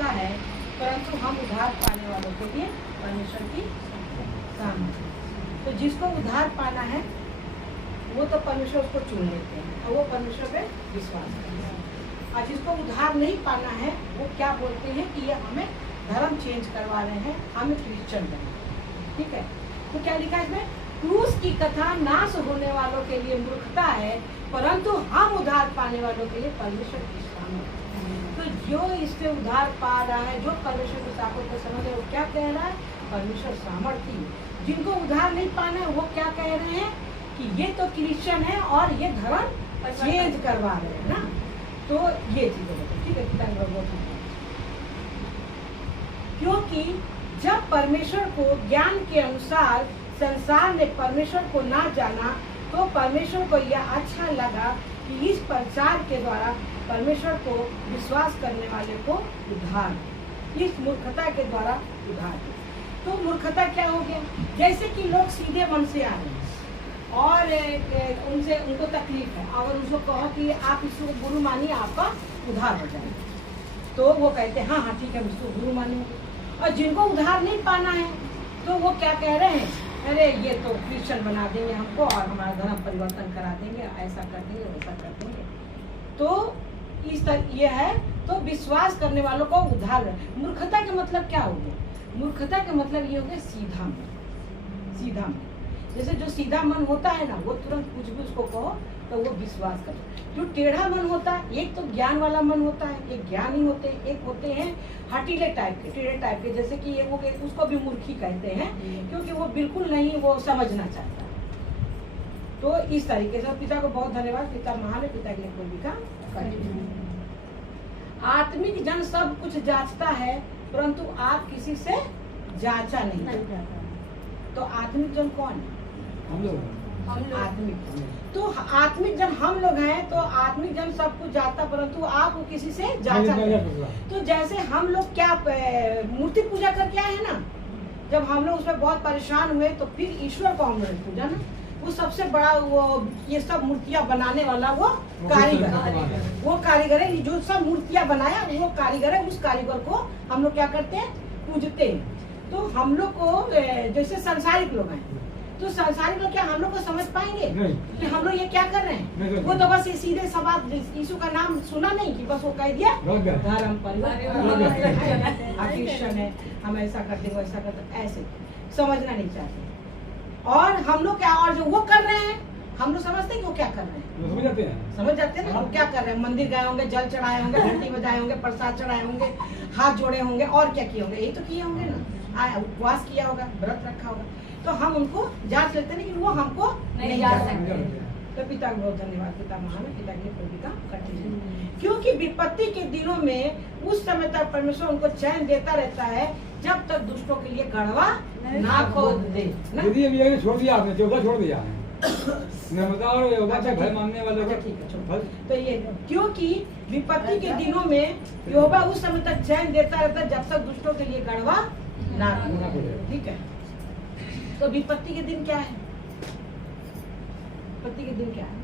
मूर्खता है, परंतु हम उद्धार पाने वालों के लिए परमेश्वर की सामर्थ्य। तो जिसको उद्धार पाना है वो तो परमेश्वर उसको चुन लेते हैं और वो परमेश्वर पे विश्वास करते हैं। और जिसको उद्धार नहीं पाना है वो क्या बोलते हैं कि ये हमें धर्म चेंज करवा रहे हैं, हमें क्रिश्चियन बना। ठीक है, तो क्या लिखा है इसमें? क्रूस की कथा नाश होने वालों के लिए मूर्खता है, परंतु हम उद्धार पाने वालों के लिए परमेश्वर की सामर्थ्य। तो जो इससे उद्धार पा रहा है, जो परमेश्वर के साकों को समझ है, वो क्या कह रहा है? परमेश्वर सामर्थ्य। जिनको उद्धार नहीं पाना है वो क्या कह रहे हैं कि ये तो क्रिश्चियन है और ये धर्म चेंज करवा रहे हैं ना। तो ये चीजें बताओ, ठीक है। क्योंकि जब परमेश्वर को ज्ञान के अनुसार संसार ने परमेश्वर को ना जाना, तो परमेश्वर को यह अच्छा लगा कि इस प्रचार के द्वारा परमेश्वर को विश्वास करने वाले को उद्धार, इस मूर्खता के द्वारा उद्धार। तो मूर्खता क्या हो गया? जैसे कि लोग सीधे मन से आ रहे हैं और उनसे उनको तकलीफ है, अगर उसको कहो कि आप इसको गुरु मानिए आपका उद्धार हो जाएगा, तो वो कहते हैं हाँ हाँ ठीक है इसको गुरु मानेंगे। और जिनको उद्धार नहीं पाना है तो वो क्या कह रहे हैं? अरे ये तो क्रिश्चियन बना देंगे हमको और हमारा धर्म परिवर्तन करा देंगे, ऐसा कर देंगे वैसा कर देंगे। तो इस तरह ये है। तो विश्वास करने वालों को उद्धार। मूर्खता का मतलब क्या हो गया? मूर्खता का मतलब ये हो गया सीधा मन। सीधा मन, जैसे जो सीधा मन होता है ना, वो तुरंत कुछ भी उसको कहो तो वो विश्वास करे। जो टेढ़ा मन होता है, एक तो ज्ञान वाला मन होता है, एक ज्ञान ही होते हैं, एक होते हैं हटीले टाइप के, टेढ़े टाइप के, जैसे कि ये वो उसको भी मूर्खी कहते हैं, क्योंकि वो बिल्कुल नहीं वो समझना चाहता। तो इस तरीके से पिता को बहुत धन्यवाद, पिता महान है, पिता के लिए कोई भी काम। आत्मिक जन सब कुछ जांचता है, परंतु आप किसी से जांचा नहीं जाता। तो आत्मिक जन कौन है? हम लोग। आत्मिक, तो आत्मिक जन हम लोग हैं। तो आत्मिक जन सब कुछ जाता, परंतु आप किसी से जांचा नहीं। तो जैसे हम लोग क्या मूर्ति पूजा करके आए हैं ना, जब हम लोग उसमें बहुत परेशान हुए तो फिर ईश्वर को हम लोग पूजा ना, वो सबसे बड़ा वो ये सब मूर्तियां बनाने वाला वो कारीगर है, जो सब मूर्तियां बनाया वो कारीगर है। उस कारीगर को हम लोग क्या करते हैं? पूजते हैं। तो हम लोग को जैसे संसारिक लोग हैं, तो संसारिक लोग क्या हम लोग को समझ पाएंगे कि हम लोग ये क्या कर रहे हैं? वो तो बस सीधे सवाल यीशु का नाम सुना नहीं कि बस वो कह दिया धर्म क्रिश्चियन है, हम ऐसा कर देंगे वैसा कर देंगे, ऐसे समझना नहीं चाहते। और हम लोग क्या, और जो वो कर रहे हैं हम लोग समझते हैं कि वो क्या कर रहे हैं, समझ जाते हैं ना। वो क्या कर रहे हैं? मंदिर गए होंगे, जल चढ़ाए होंगे, घंटी बजाए होंगे, प्रसाद चढ़ाए होंगे, हाथ जोड़े होंगे, और क्या किए होंगे? यही तो किए होंगे ना, उपवास किया होगा, व्रत रखा होगा। तो हम उनको जांच लेते हैं, लेकिन वो हमको नहीं जांच सकते। तो पिता को बहुत धन्यवाद, पिता महान है, पिता के लिए कोई भी काम करते हैं। क्योंकि विपत्ति के दिनों में उस समय तक परमेश्वर उनको चैन देता रहता है, जब तक दुष्टों के लिए गड़वा ना खोद दे। छोड़ दिया आपने, चौथा छोड़ दिया है। भय मानने वाले को ठीक है। तो ये क्योंकि विपत्ति के दिनों में यहोवा उस समय तक चैन देता रहता है, जब तक दुष्टों के लिए गड़वा ना खोदे। ठीक है। तो विपत्ति के दिन क्या है? विपत्ति के दिन क्या है?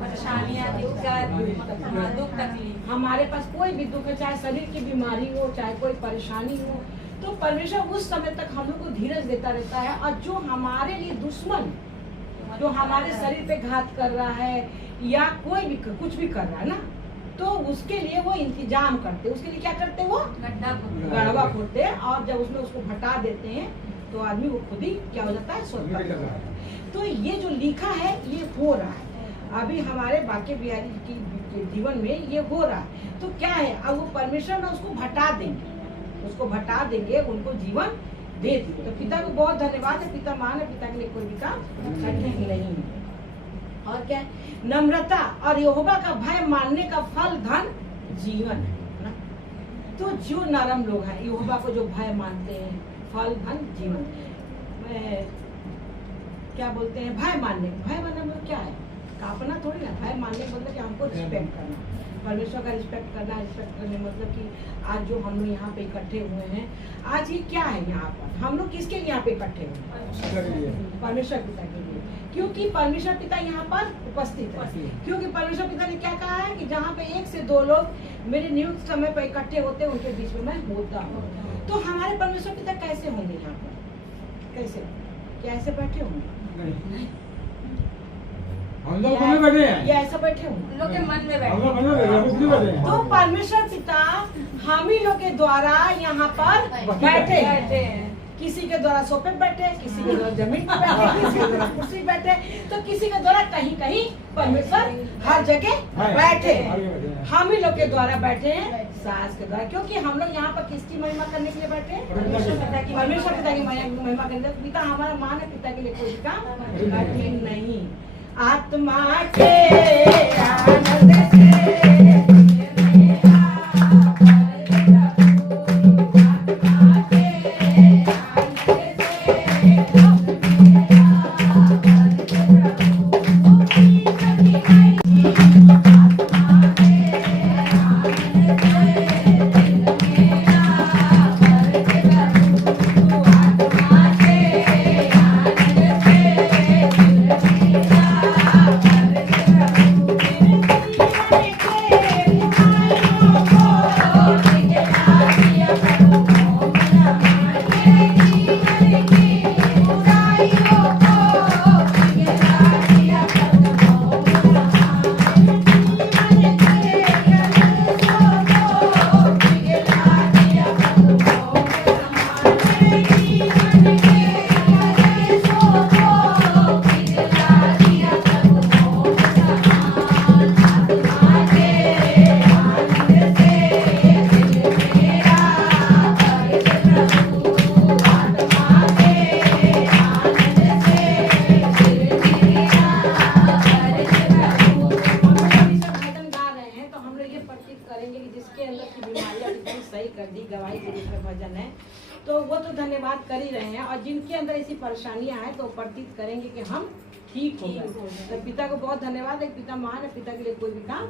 परेशानियां, दुख तकलीफ। हमारे पास कोई भी दुख है, चाहे शरीर की बीमारी हो, चाहे कोई परेशानी हो, तो परमेश्वर उस समय तक हम लोग को धीरज देता रहता है। और जो हमारे लिए दुश्मन, जो हमारे शरीर पे घात कर रहा है या कोई भी कुछ भी कर रहा है ना, तो उसके लिए वो इंतजाम करते, उसके लिए क्या करते हैं? वो गड़वा खोदते हैं, और जब उसमें उसको हटा देते हैं तो आदमी वो खुद ही क्या हो जाता है? स्वतंत्र। तो ये जो लिखा है ये हो रहा है अभी हमारे बाकी बिहारी की जीवन में, ये हो रहा है। तो क्या है? अब वो परमेश्वर ना उसको हटा देंगे, उसको हटा देंगे, उनको जीवन दे दी। तो पिता को बहुत धन्यवाद है, पिता महान है, पिता के लिए कोई भी काम कठिन नहीं है। और क्या? नम्रता और यहोवा का भय मानने का फल धन जीवन है ना। तो जो नरम लोग हैं, यहोवा को जो भय मानते हैं, फल धन जीवन। क्या बोलते हैं? भय मानने। भय मानने मतलब क्या है? कापना थोड़ी ना। भय मानने मतलब कि हमको रिस्पेक्ट करना, परमेश्वर का रिस्पेक्ट करना, रिस्पेक्ट करने मतलब कि आज जो हम लोग यहाँ पे इकट्ठे हुए हैं, आज ये क्या है यहाँ पर, हम लोग किसके लिए यहाँ पे इकट्ठे हुए हैं? परमेश्वर पिता के लिए, क्योंकि परमेश्वर पिता यहाँ पर उपस्थित है। क्योंकि परमेश्वर पिता ने क्या कहा है कि जहाँ पे 1 से 2 लोग मेरे नियुक्त समय पर इकट्ठे होते हैं, उनके बीच में मैं होता हूँ। तो हमारे परमेश्वर पिता कैसे होंगे यहाँ पर? कैसे? क्या ऐसे बैठे होंगे? नहीं। हम लोग मन में बैठे हैं। या ऐसा बैठे होंगे? उन लोग के मन में हम लोग बैठे मन में बैठे हैं, हम खुद ही बैठे हैं। तो परमेश्वर पिता हम ही लोग के द्वारा यहाँ पर बैठे हैं। बैठे हैं। किसी के द्वारा सोफे पे बैठे, किसी के द्वारा जमीन पर बैठे, किसी के द्वारा कुर्सी पे बैठे, तो किसी के द्वारा कहीं कहीं परमेश्वर हर जगह बैठे हैं। हम ही लोग के द्वारा बैठे हैं, सास के द्वारा, क्योंकि हम लोग यहाँ पर किसकी महिमा करने के लिए बैठे हैं? परमेश्वर पिता की महिमा करने के लिए। पिता हमारा मान है, पिता के लिए कोई काम कठिन नहीं। आत्मा के आनंद से सही कर दी, गवाही के रूप में भजन है, तो वो तो धन्यवाद कर ही रहे हैं। और जिनके अंदर ऐसी परेशानियां हैं तो प्रतीत करेंगे कि हम ठीक हो गए। तो पिता को बहुत धन्यवाद है, पिता महान है, पिता के लिए कोई भी काम